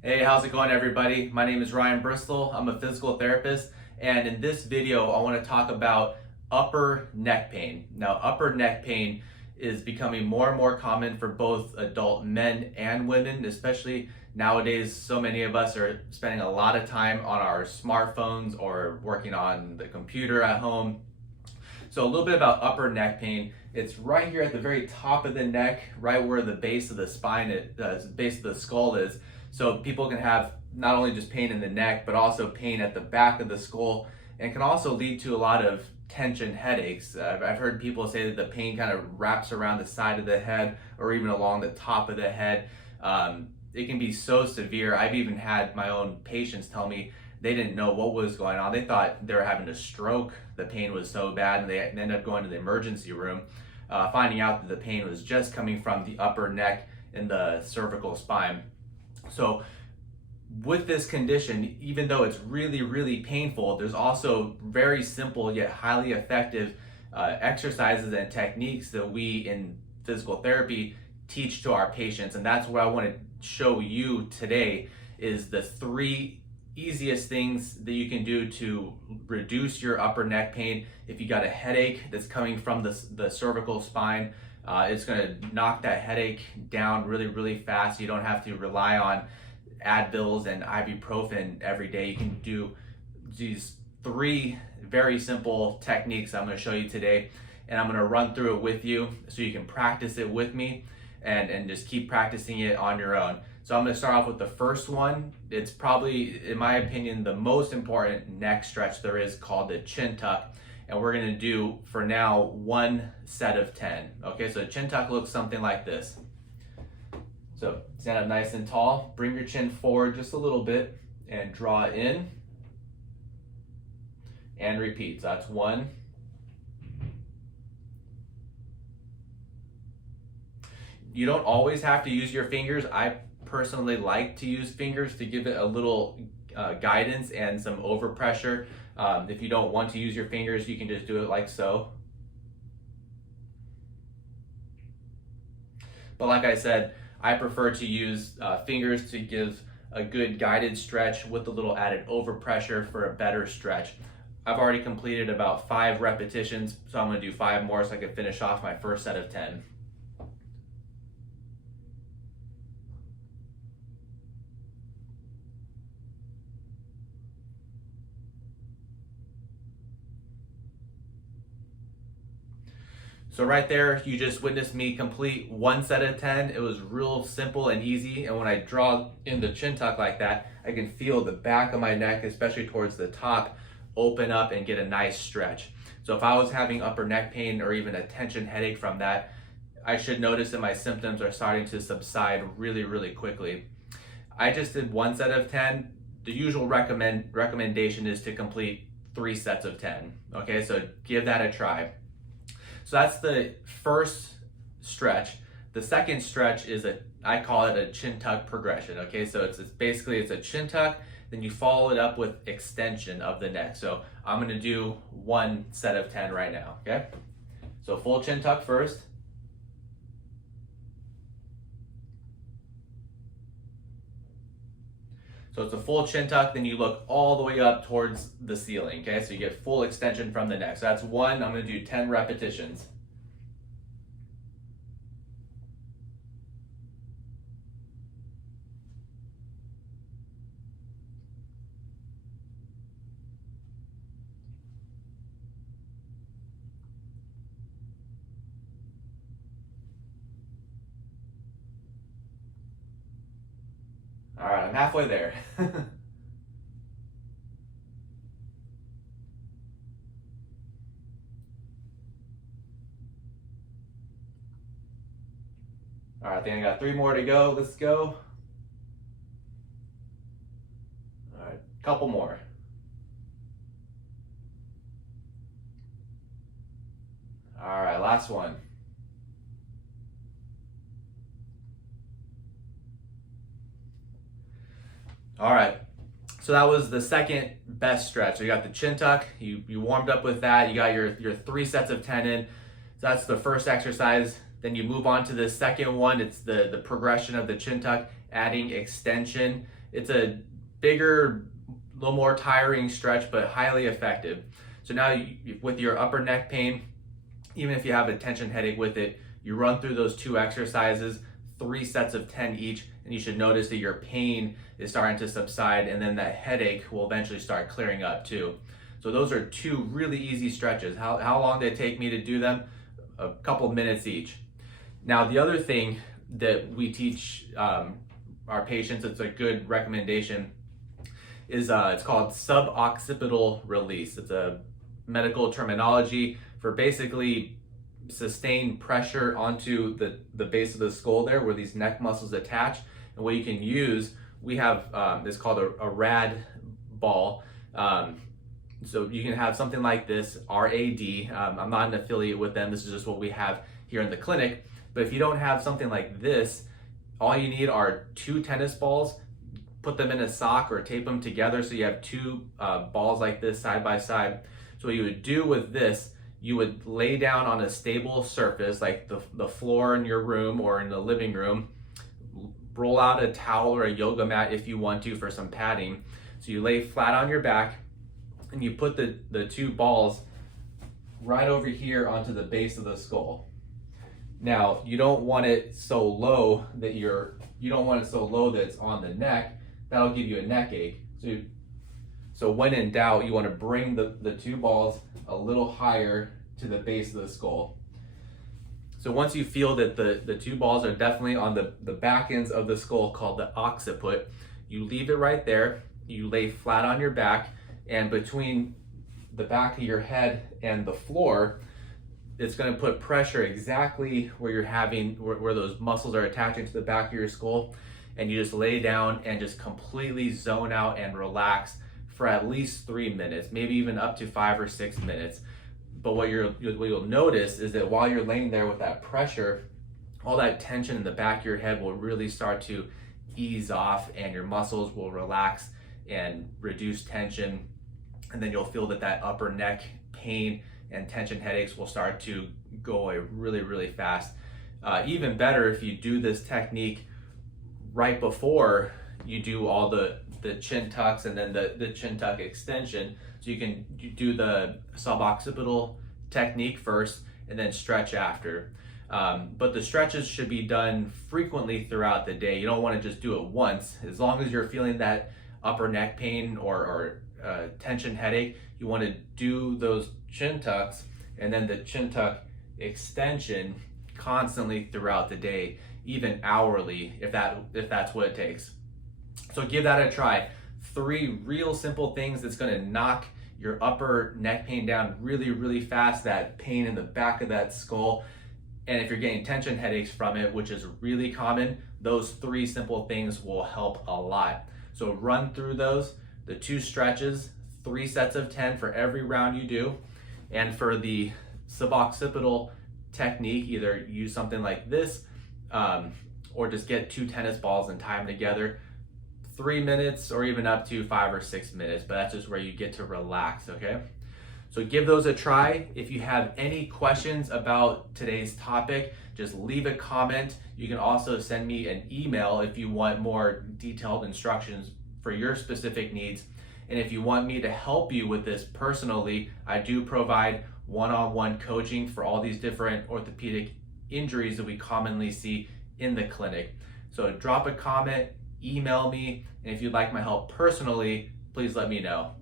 Hey, how's it going, everybody? My name is Ryan Bristol. I'm a physical therapist, and in this video, I want to talk about upper neck pain. Now, upper neck pain is becoming more and more common for both adult men and women, especially nowadays. So many of us are spending a lot of time on our smartphones or working on the computer at home. So, a little bit about upper neck pain. It's right here at the very top of the neck, right where the base of the spine, the base of the skull is. So people can have not only just pain in the neck, but also pain at the back of the skull, and can also lead to a lot of tension headaches. I've heard people say that the pain kind of wraps around the side of the head or even along the top of the head. It can be so severe. I've even had my own patients tell me they didn't know what was going on. They thought they were having a stroke. The pain was so bad, and they ended up going to the emergency room, finding out that the pain was just coming from the upper neck and the cervical spine. So with this condition, even though it's really, really painful, there's also very simple yet highly effective exercises and techniques that we in physical therapy teach to our patients. And that's what I want to show you today is the three easiest things that you can do to reduce your upper neck pain. If you got a headache that's coming from the cervical spine, it's going to knock that headache down really, really fast. You don't have to rely on Advils and ibuprofen every day. You can do these three very simple techniques I'm going to show you today, and I'm going to run through it with you so you can practice it with me and just keep practicing it on your own. So I'm going to start off with the first one. It's probably, in my opinion, the most important neck stretch there is, called the chin tuck. And we're gonna do, for now, 1 set of 10. Okay, so chin tuck looks something like this. So stand up nice and tall, bring your chin forward just a little bit, and draw in, and repeat. So that's 1. You don't always have to use your fingers. I personally like to use fingers to give it a little guidance and some overpressure. If you don't want to use your fingers, you can just do it like so. But like I said, I prefer to use fingers to give a good guided stretch with a little added overpressure for a better stretch. I've already completed about 5 repetitions, so I'm going to do 5 more so I can finish off my first set of 10. So right there, you just witnessed me complete 1 set of 10. It was real simple and easy. And when I draw in the chin tuck like that, I can feel the back of my neck, especially towards the top, open up and get a nice stretch. So if I was having upper neck pain or even a tension headache from that, I should notice that my symptoms are starting to subside really, really quickly. I just did 1 set of 10. The usual recommendation is to complete 3 sets of 10. Okay, so give that a try. So that's the first stretch. The second stretch is I call it a chin tuck progression. Okay, so it's basically a chin tuck, then you follow it up with extension of the neck. So I'm gonna do 1 set of 10 right now, okay? So full chin tuck first. So it's a full chin tuck, then you look all the way up towards the ceiling, okay? So you get full extension from the neck. So that's 1, I'm gonna do 10 repetitions. All right, I'm halfway there. All right, I think I got 3 more to go. Let's go. All right, couple more. All right, last one. All right, so that was the second best stretch. So you got the chin tuck, you warmed up with that, you got your 3 sets of 10 in. So that's the first exercise. Then you move on to the second one. It's the progression of the chin tuck, adding extension. It's a bigger, a little more tiring stretch, but highly effective. So now with your upper neck pain, even if you have a tension headache with it, you run through those 2 exercises, 3 sets of 10 each, and you should notice that your pain is starting to subside, and then that headache will eventually start clearing up too. So those are 2 really easy stretches. How long did it take me to do them? A couple minutes each. Now the other thing that we teach our patients, it's a good recommendation, is it's called suboccipital release. It's a medical terminology for basically sustained pressure onto the base of the skull there where these neck muscles attach. And what you can use, we have it's called a rad ball. So you can have something like this, RAD. I'm not an affiliate with them. This is just what we have here in the clinic. But if you don't have something like this, all you need are 2 tennis balls. Put them in a sock or tape them together so you have 2 balls like this side by side. So what you would do with this, you would lay down on a stable surface like the floor in your room or in the living room. Roll out a towel or a yoga mat if you want to for some padding. So you lay flat on your back and you put the 2 balls right over here onto the base of the skull. Now you don't want it so low that it's on the neck. That'll give you a neck ache. So when in doubt, you want to bring the 2 balls a little higher to the base of the skull. So once you feel that the 2 balls are definitely on the back ends of the skull called the occiput, you leave it right there. You lay flat on your back, and between the back of your head and the floor, it's going to put pressure exactly where you're where those muscles are attaching to the back of your skull. And you just lay down and just completely zone out and relax for at least 3 minutes, maybe even up to 5 or 6 minutes. But what you'll notice is that while you're laying there with that pressure, all that tension in the back of your head will really start to ease off, and your muscles will relax and reduce tension. And then you'll feel that upper neck pain and tension headaches will start to go away really, really fast. Even better if you do this technique right before you do all the chin tucks and then the chin tuck extension. So you do the suboccipital technique first and then stretch after. But the stretches should be done frequently throughout the day. You don't want to just do it once. As long as you're feeling that upper neck pain or tension headache, you want to do those chin tucks and then the chin tuck extension constantly throughout the day, even hourly if that's what it takes. So give that a try. 3 real simple things that's going to knock your upper neck pain down really, really fast, that pain in the back of that skull. And if you're getting tension headaches from it, which is really common, those 3 simple things will help a lot. So run through those, the 2 stretches, 3 sets of 10 for every round you do. And for the suboccipital technique, either use something like this or just get 2 tennis balls and tie them together. 3 minutes or even up to 5 or 6 minutes, but that's just where you get to relax, okay? So give those a try. If you have any questions about today's topic, just leave a comment. You can also send me an email if you want more detailed instructions for your specific needs. And if you want me to help you with this personally, I do provide one-on-one coaching for all these different orthopedic injuries that we commonly see in the clinic. So drop a comment, email me, and if you'd like my help personally, please let me know.